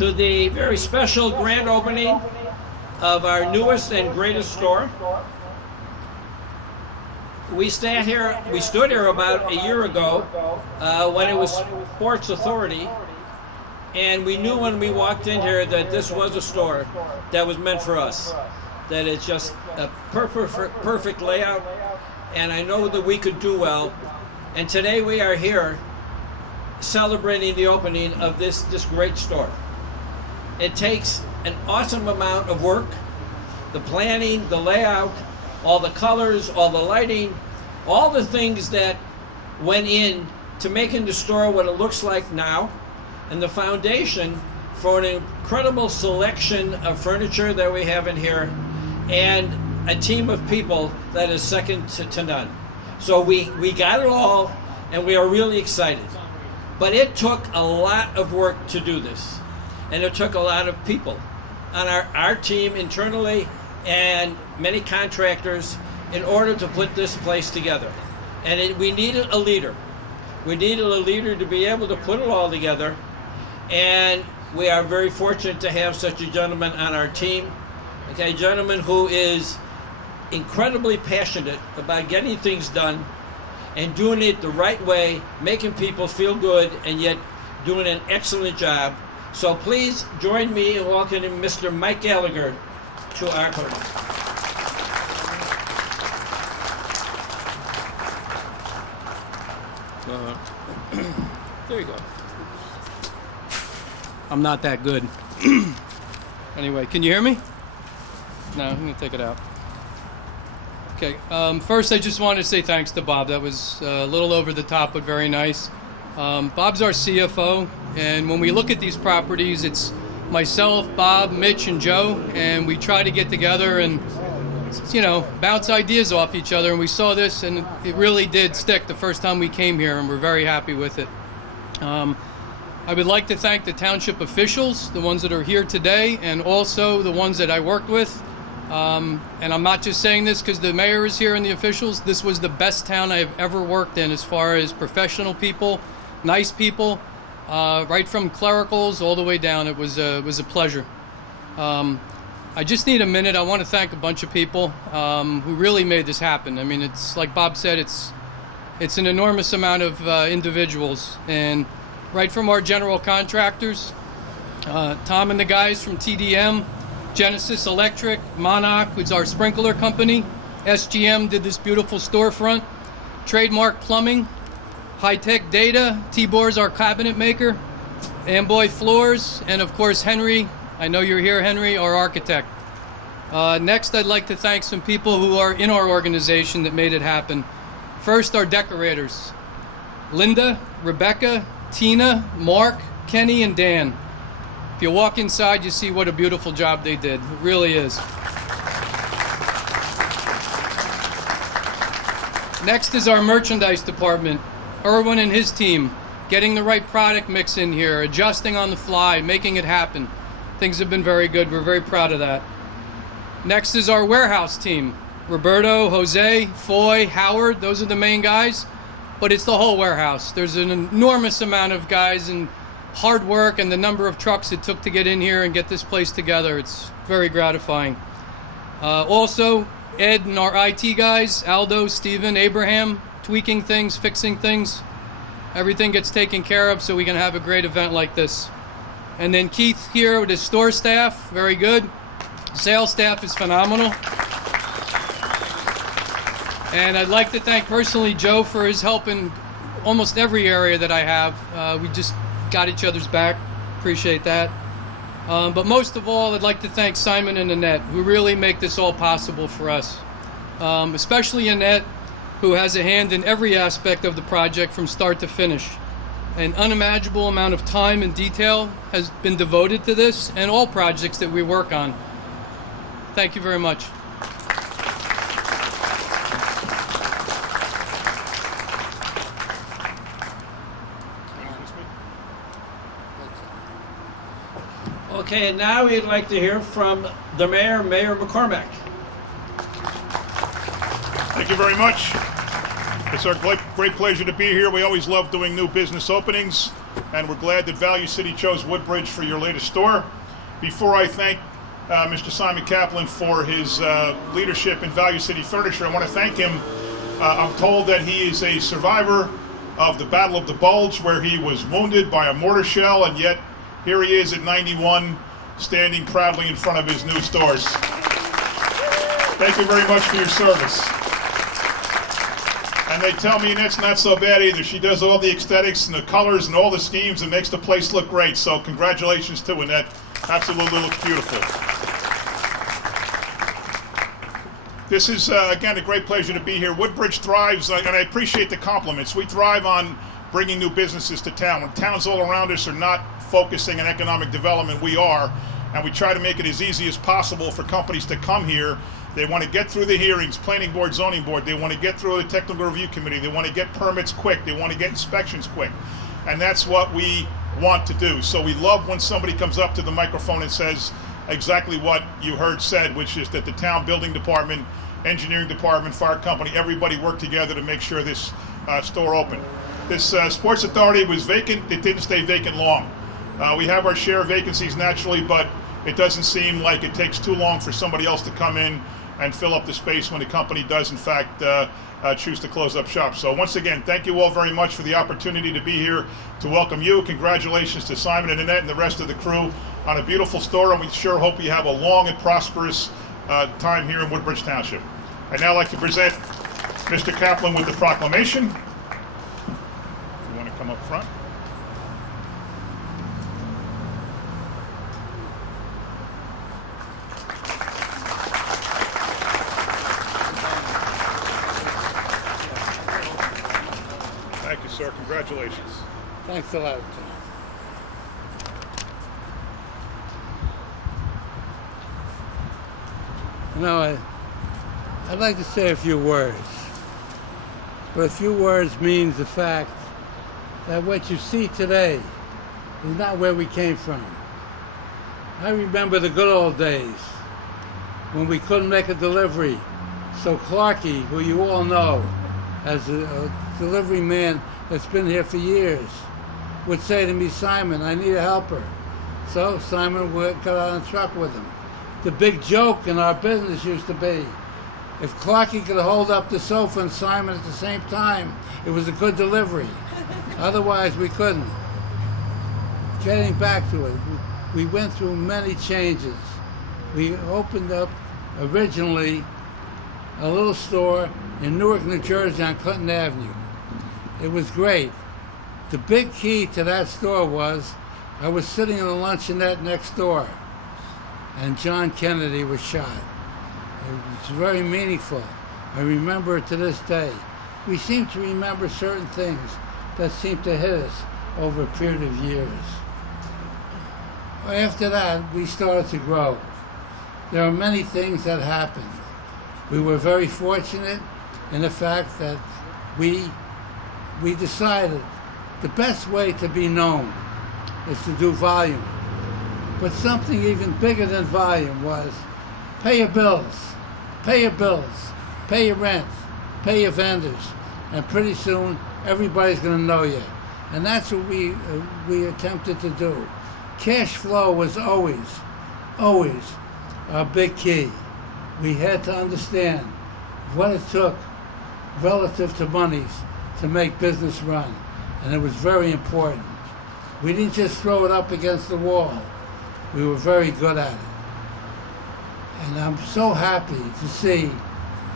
to the very special grand opening of our newest and greatest store. We stood here about a year ago when it was Sports Authority, and we knew when we walked in here that this was a store that was meant for us, that it's just a perfect layout, and I know that we could do well. And today we are here celebrating the opening of this great store. It takes an awesome amount of work, the planning, the layout, all the colors, all the lighting, all the things that went in to making the store what it looks like now, and the foundation for an incredible selection of furniture that we have in here, and a team of people that is second to none. So we got it all, and we are really excited. But it took a lot of work to do this, and it took a lot of people on our team internally and many contractors in order to put this place together. And we needed a leader. We needed a leader to be able to put it all together, and we are very fortunate to have such a gentleman on our team, a gentleman who is incredibly passionate about getting things done and doing it the right way, making people feel good, and yet doing an excellent job. So please join me in welcoming Mr. Mike Gallagher to our podium. There you go. I'm not that good. Anyway, can you hear me? No, I'm going to take it out. Okay, first I just wanted to say thanks to Bob. That was a little over the top, but very nice. Bob's our CFO, and when we look at these properties, it's myself, Bob, Mitch, and Joe, and we try to get together and, you know, bounce ideas off each other, and we saw this, and it really did stick the first time we came here, and we're very happy with it. I would like to thank the township officials, the ones that are here today, and also the ones that I worked with. And I'm not just saying this because the mayor is here and the officials. This was the best town I've ever worked in as far as professional people, nice people, right from clericals all the way down. It was a pleasure. I just need a minute. I want to thank a bunch of people who really made this happen. I mean, it's like Bob said, it's an enormous amount of individuals, and right from our general contractors, Tom and the guys from TDM, Genesis Electric, Monarch, who's our sprinkler company, SGM did this beautiful storefront, Trademark Plumbing, High Tech Data, T-Bore's our cabinet maker, Amboy Floors, and of course Henry, I know you're here, Henry, our architect. Next, I'd like to thank some people who are in our organization that made it happen. First, our decorators, Linda, Rebecca, Tina, Mark, Kenny, and Dan. If you walk inside, you see what a beautiful job they did. It really is. Next is our merchandise department. Erwin and his team, getting the right product mix in here, adjusting on the fly, making it happen. Things have been very good. We're very proud of that. Next is our warehouse team. Roberto, Jose, Foy, Howard, those are the main guys. But it's the whole warehouse. There's an enormous amount of guys and hard work, and the number of trucks it took to get in here and get this place together. It's very gratifying. Also, Ed and our IT guys, Aldo, Steven, Abraham, tweaking things, fixing things. Everything gets taken care of so we can have a great event like this. And then Keith here with his store staff, very good. Sales staff is phenomenal. And I'd like to thank personally Joe for his help in almost every area that I have. We just got each other's back. Appreciate that. But most of all, I'd like to thank Simon and Annette, who really make this all possible for us. Especially Annette, who has a hand in every aspect of the project from start to finish. An unimaginable amount of time and detail has been devoted to this and all projects that we work on. Thank you very much. Okay, and now we'd like to hear from the mayor, Mayor McCormack. Thank you very much. It's our great pleasure to be here. We always love doing new business openings. and we're glad that Value City chose Woodbridge for your latest store. Before I thank Mr. Simon Kaplan for his leadership in Value City Furniture, I want to thank him. I'm told that he is a survivor of the Battle of the Bulge, where he was wounded by a mortar shell, and yet here he is at 91, standing proudly in front of his new stores. Thank you very much for your service. And they tell me that's not so bad either. She does all the aesthetics and the colors and all the schemes and makes the place look great. So congratulations to Annette. Absolutely looks beautiful. This is, again, a great pleasure to be here. Woodbridge thrives, and I appreciate the compliments. We thrive on bringing new businesses to town. When towns all around us are not focusing on economic development, we are. And we try to make it as easy as possible for companies to come here. They want to get through the hearings, planning board, zoning board. They want to get through the technical review committee. They want to get permits quick. They want to get inspections quick. And that's what we want to do. So we love when somebody comes up to the microphone and says exactly what you heard said, which is that the town building department, engineering department, fire company, everybody worked together to make sure this store opened. This Sports Authority was vacant. It didn't stay vacant long. We have our share of vacancies naturally, but it doesn't seem like it takes too long for somebody else to come in and fill up the space when the company does, in fact, choose to close up shop. So once again, thank you all very much for the opportunity to be here to welcome you. Congratulations to Simon and Annette and the rest of the crew on a beautiful store, and we sure hope you have a long and prosperous time here in Woodbridge Township. I'd now like to present Mr. Kaplan with the proclamation. You want to come up front? Thank you, sir. Congratulations. Thanks a lot. You know, I'd like to say a few words, but a few words means the fact that what you see today is not where we came from. I remember the good old days when we couldn't make a delivery, so Clarky, who you all know as a delivery man that's been here for years, would say to me, Simon, I need a helper. So Simon got on a truck with him. The big joke in our business used to be, if Clarky could hold up the sofa and Simon at the same time, it was a good delivery. Otherwise, we couldn't. Getting back to it, we went through many changes. We opened up originally a little store in Newark, New Jersey on Clinton Avenue. It was great. The big key to that store was I was sitting in a luncheonette next door and John Kennedy was shot. It was very meaningful. I remember it to this day. We seem to remember certain things that seem to hit us over a period of years. After that, we started to grow. There are many things that happened. We were very fortunate in the fact that we decided the best way to be known is to do volume. But something even bigger than volume was pay your bills, pay your bills, pay your rent, pay your vendors, and pretty soon everybody's going to know you. And that's what we attempted to do. Cash flow was always our big key. We had to understand what it took relative to monies to make business run, and it was very important. We didn't just throw it up against the wall. We were very good at it. And I'm so happy to see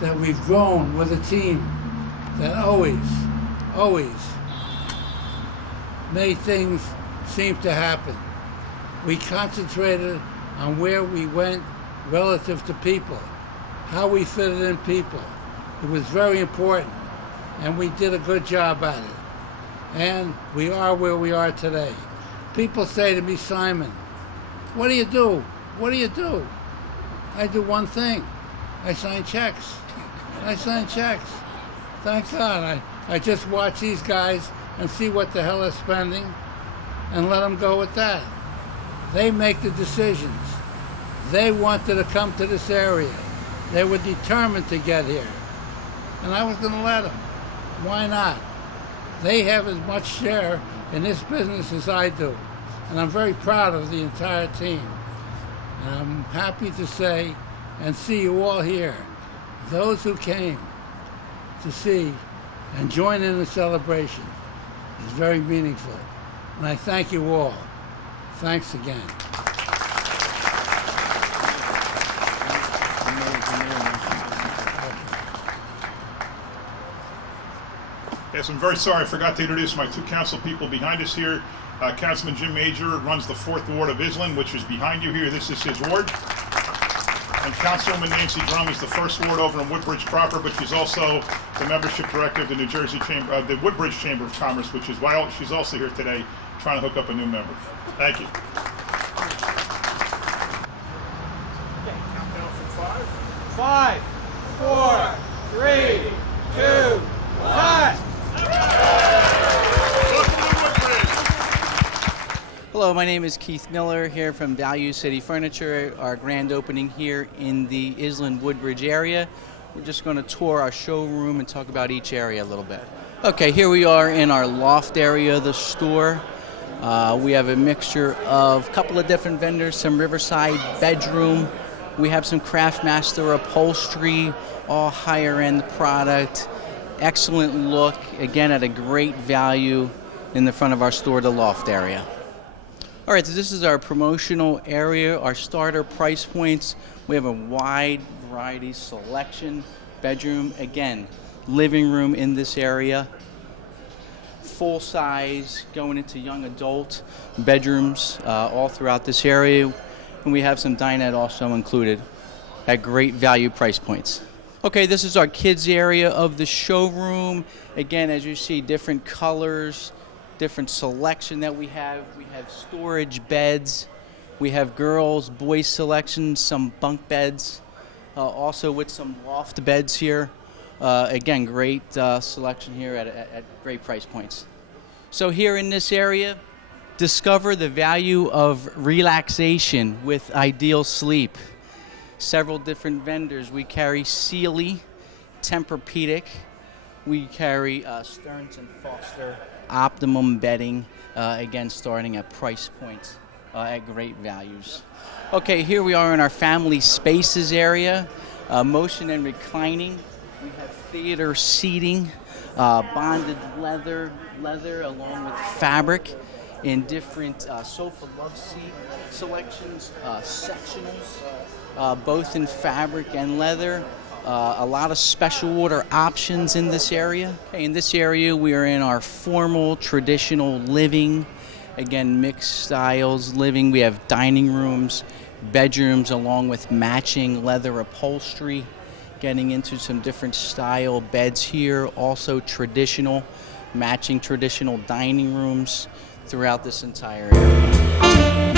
that we've grown with a team that always made things seem to happen. We concentrated on where we went relative to people, how we fitted in people. It was very important, and we did a good job at it. And we are where we are today. People say to me, Simon, what do you do? What do you do? I do one thing. I sign checks. I sign checks. Thank God. I just watch these guys and see what the hell they're spending and let them go with that. They make the decisions. They wanted to come to this area. They were determined to get here. And I was going to let them. Why not? They have as much share in this business as I do. And I'm very proud of the entire team. And I'm happy to say and see you all here. Those who came to see and join in the celebration is very meaningful. And I thank you all. Thanks again. Yes, I'm very sorry I forgot to introduce my two council people behind us here. Councilman Jim Major runs the 4th Ward of Island, which is behind you here. This is his ward. And Councilwoman Nancy Drum is the 1st Ward over in Woodbridge proper, but she's also the membership director of the New Jersey Chamber, the Woodbridge Chamber of Commerce, which is why she's also here today trying to hook up a new member. Thank you. Okay, countdown from 5, 4, 3, 2, 1. Hello, my name is Keith Miller here from Value City Furniture, our grand opening here in the Island Woodbridge area. We're just going to tour our showroom and talk about each area a little bit. Okay, here we are in our loft area of the store. We have a mixture of a couple of different vendors, some Riverside bedroom. We have some Craftmaster upholstery, all higher end product. Excellent look, again at a great value in the front of our store, the loft area. All right, so this is our promotional area, our starter price points. We have a wide variety selection. Bedroom, again, living room in this area. Full size, going into young adult bedrooms all throughout this area. And we have some dinette also included at great value price points. Okay, this is our kids area of the showroom. Again, as you see, different colors, different selection that we have. We have storage beds. We have girls, boys selection, some bunk beds, also with some loft beds here. Again, great selection here at great price points. So here in this area, discover the value of relaxation with Ideal Sleep. Several different vendors. We carry Sealy, Tempur-Pedic. We carry Stearns & Foster Optimum bedding, again starting at price points at great values. Okay, here we are in our family spaces area, motion and reclining. We have theater seating, bonded leather along with fabric in different sofa love seat selections, sectionals, both in fabric and leather. A lot of special order options in this area. Okay, in this area, we are in our formal, traditional living. Again, mixed styles living. We have dining rooms, bedrooms, along with matching leather upholstery. Getting into some different style beds here. Also traditional, matching traditional dining rooms throughout this entire area.